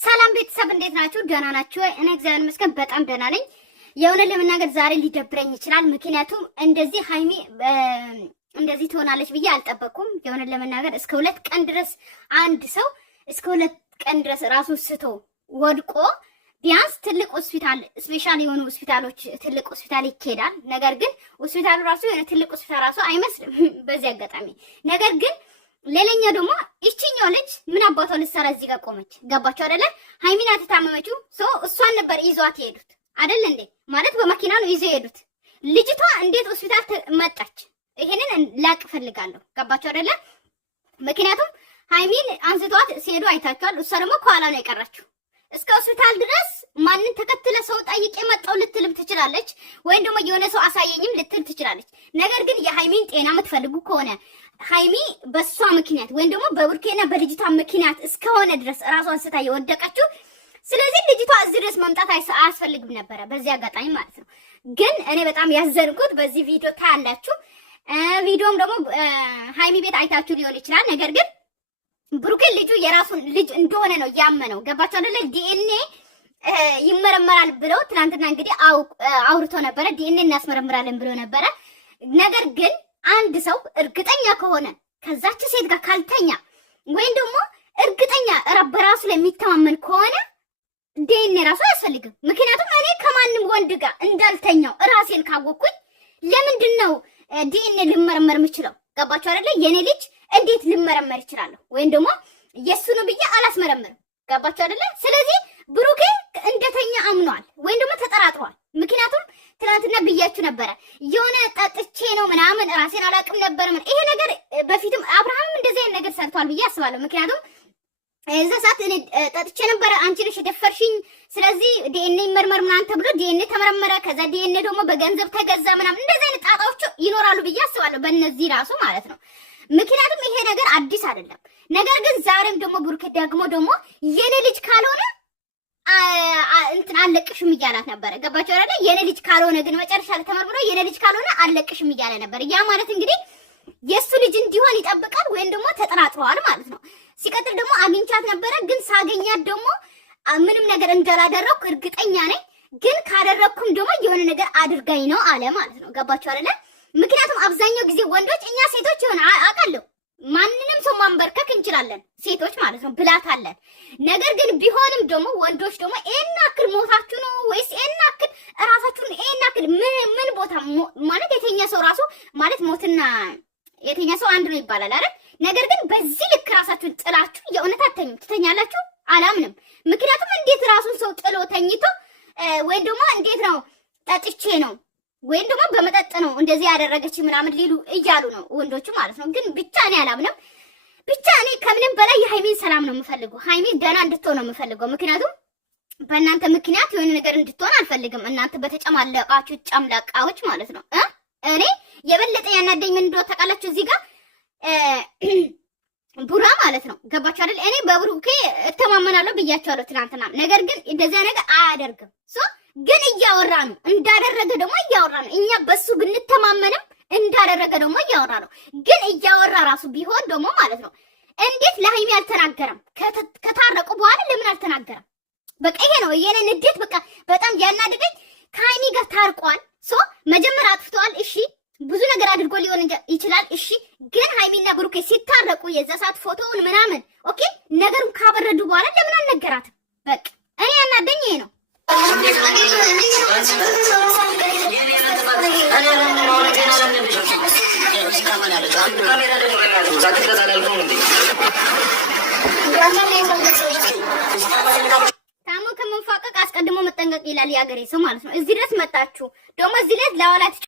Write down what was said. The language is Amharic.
ሰላም ቤተሰብ እንዴት ናችሁ? ደህና ናችሁ? እኔ እግዚአብሔር ይመስገን በጣም ደህና ነኝ። የሆነ ለመናገር ዛሬ ሊደብረኝ ይችላል። ምክንያቱም እንደዚህ ሃይሚ እንደዚህ ትሆናለች ብዬ አልጠበቅኩም። የሆነ ለመናገር እስከ 2 ቀን ድረስ አንድ ሰው እስከ 2 ቀን ድረስ ራሱ ስቶ ወድቆ ቢያንስ ትልቅ ሆስፒታል ስፔሻል የሆኑ ሆስፒታሎች ትልቅ ሆስፒታል ይኬዳል። ነገር ግን ሆስፒታሉ ራሱ የሆነ ትልቅ ሆስፒታል ራሱ አይመስልም በዚህ አጋጣሚ። ነገር ግን ሌላኛው ደግሞ እቺኛው ልጅ ምን አባቷ ልትሰራ እዚህ ጋር ቆመች? ገባችሁ አይደለ? ሃይሚና ተታመመችው እሷን ነበር ይዟት ይሄዱት አይደል እንዴ? ማለት በመኪና ነው ይዘው ይሄዱት። ልጅቷ እንዴት ሆስፒታል መጣች? ይሄንን ላቅ ፈልጋለሁ። ገባችሁ አይደለ? ምክንያቱም ሃይሚን አንስቷት ሲሄዱ አይታችኋል። እሷ ደግሞ ከኋላ ነው የቀረችው። እስከ ሆስፒታል ድረስ ማንን ተከትለ ሰው ጠይቄ መጣው ልትልም ትችላለች፣ ወይም ደግሞ የሆነ ሰው አሳየኝም ልትል ትችላለች። ነገር ግን የሃይሚን ጤና የምትፈልጉ ከሆነ ሃይሚ በሷ ምክንያት ወይም ደግሞ በብሩኬና በልጅቷ ምክንያት እስከሆነ ድረስ ራሷን ስታ የወደቀችው፣ ስለዚህ ልጅቷ እዚህ ድረስ መምጣት አያስፈልግም ነበረ በዚህ አጋጣሚ ማለት ነው። ግን እኔ በጣም ያዘንኩት በዚህ ቪዲዮ ታያላችሁ። ቪዲዮም ደግሞ ሃይሚ ቤት አይታችሁ ሊሆን ይችላል። ነገር ግን ብሩኬ ልጁ የራሱን ልጅ እንደሆነ ነው ያመነው። ገባችሁ አይደለ? ዲኤንኤ ይመረመራል ብለው ትናንትና እንግዲህ አውርቶ ነበረ። ዲኤንኤ እናስመረምራለን ብሎ ነበረ። ነገር ግን አንድ ሰው እርግጠኛ ከሆነ ከዛች ሴት ጋር ካልተኛ ወይም ደግሞ እርግጠኛ በራሱ ላይ የሚተማመን ከሆነ ዲኤንኤ ራሱ አያስፈልግም። ምክንያቱም እኔ ከማንም ወንድ ጋር እንዳልተኛው ራሴን ካወቅኩኝ ለምንድን ነው ዲኤንኤ ልመረመር የምችለው? ገባችሁ አይደለ? የኔ ልጅ እንዴት ልመረመር ይችላለሁ? ወይም ደግሞ የሱ ነው ብዬ አላስመረምርም። ገባችሁ አይደለ? ስለዚህ ብሩኬ እንደተኛ አምኗል ወይም ደግሞ ተጠራጥሯል። ምክንያቱም ትናንትና ብያችሁ ነበረ የሆነ ጠጥቼ ነው ምናምን ራሴን አላቅም ነበር። ይሄ ነገር በፊትም አብርሃም እንደዚህ አይነት ነገር ሰርቷል ብዬ አስባለሁ። ምክንያቱም እዛ ሰዓት እኔ ጠጥቼ ነበረ፣ አንቺ ነሽ የደፈርሽኝ፣ ስለዚህ ዲኤንኤ ይመርመር ምናምን ተብሎ ዲኤንኤ ተመረመረ። ከዛ ዲኤንኤ ደግሞ በገንዘብ ተገዛ ምናምን እንደዚህ አይነት ጣጣዎች ይኖራሉ ብዬ አስባለሁ፣ በእነዚህ ራሱ ማለት ነው። ምክንያቱም ይሄ ነገር አዲስ አይደለም። ነገር ግን ዛሬም ደግሞ ብሩኬ ደግሞ የኔ ልጅ ካልሆነ እንትን አለቅሽም እያላት ነበረ። ገባችሁ አይደለ? የኔ ልጅ ካልሆነ ግን መጨረሻ ላይ ተመርምሮ የኔ ልጅ ካልሆነ አለቅሽም እያለ ነበር። ያ ማለት እንግዲህ የሱ ልጅ እንዲሆን ይጠብቃል ወይም ደግሞ ተጠራጥረዋል ማለት ነው። ሲቀጥል ደግሞ አግኝቻት ነበረ፣ ግን ሳገኛት ደግሞ ምንም ነገር እንዳላደረኩ እርግጠኛ ነኝ፣ ግን ካደረኩም ደግሞ የሆነ ነገር አድርጋኝ ነው አለ ማለት ነው። ገባችሁ አይደለ? ምክንያቱም አብዛኛው ጊዜ ወንዶች እኛ ሴቶች ይሆን አውቃለሁ ማንንም ሰው ማንበርከክ እንችላለን ሴቶች ማለት ነው፣ ብላት አለን። ነገር ግን ቢሆንም ደግሞ ወንዶች ደግሞ ኤናክል ሞታችሁ ነው ወይስ ኤናክል ራሳችሁን ኤናክል ምን ቦታ ማለት የተኛ ሰው ራሱ ማለት ሞትና የተኛ ሰው አንድ ነው ይባላል አይደል? ነገር ግን በዚህ ልክ ራሳችሁን ጥላችሁ የእውነት አተኙ ትተኛላችሁ? አላምንም። ምክንያቱም እንዴት ራሱን ሰው ጥሎ ተኝቶ ወይም ደግሞ እንዴት ነው ጠጥቼ ነው ወይም ደግሞ በመጠጥ ነው እንደዚህ ያደረገች ምናምን ሊሉ እያሉ ነው ወንዶቹ ማለት ነው። ግን ብቻ እኔ አላምንም። ብቻ እኔ ከምንም በላይ የሃይሚን ሰላም ነው የምፈልገው። ሃይሚን ደህና እንድትሆን ነው የምፈልገው። ምክንያቱም በእናንተ ምክንያት የሆነ ነገር እንድትሆን አልፈልግም። እናንተ በተጨማለቃችሁ ጨምላቃዎች ማለት ነው። እኔ የበለጠ ያናደኝ ምን እንደሆነ ታውቃላችሁ? እዚህ ጋር ቡራ ማለት ነው። ገባችሁ አይደል? እኔ በብሩኬ እተማመናለሁ ብያቸዋለሁ ትናንትና። ነገር ግን እንደዚያ ነገር አያደርግም። ግን እያወራ ነው እንዳደረገ ደግሞ እያወራ ነው። እኛ በሱ ብንተማመንም እንዳደረገ ደግሞ እያወራ ነው። ግን እያወራ ራሱ ቢሆን ደግሞ ማለት ነው እንዴት ለሃይሚ አልተናገረም? ከታረቁ በኋላ ለምን አልተናገረም? በቃ ይሄ ነው የኔ ንዴት። በቃ በጣም ያናደደኝ ከሃይሚ ጋር ታርቋል። መጀመሪያ አጥፍተዋል። እሺ ብዙ ነገር አድርጎ ሊሆን ይችላል። እሺ ግን ሃይሚና ብሩኬ ሲታረቁ የዛ ሰዓት ፎቶውን ምናምን ኦኬ ነገሩን ካበረዱ በኋላ ለምን አልነገራትም? በቃ እኔ ያናደኝ ይሄ ነው። ታሞ ከመንፋቀቅ አስቀድሞ መጠንቀቅ ይላል የአገሬ ሰው ማለት ነው። እዚህ ድረስ መጣችሁ ደግሞ እዚህ ላይ ለዋላት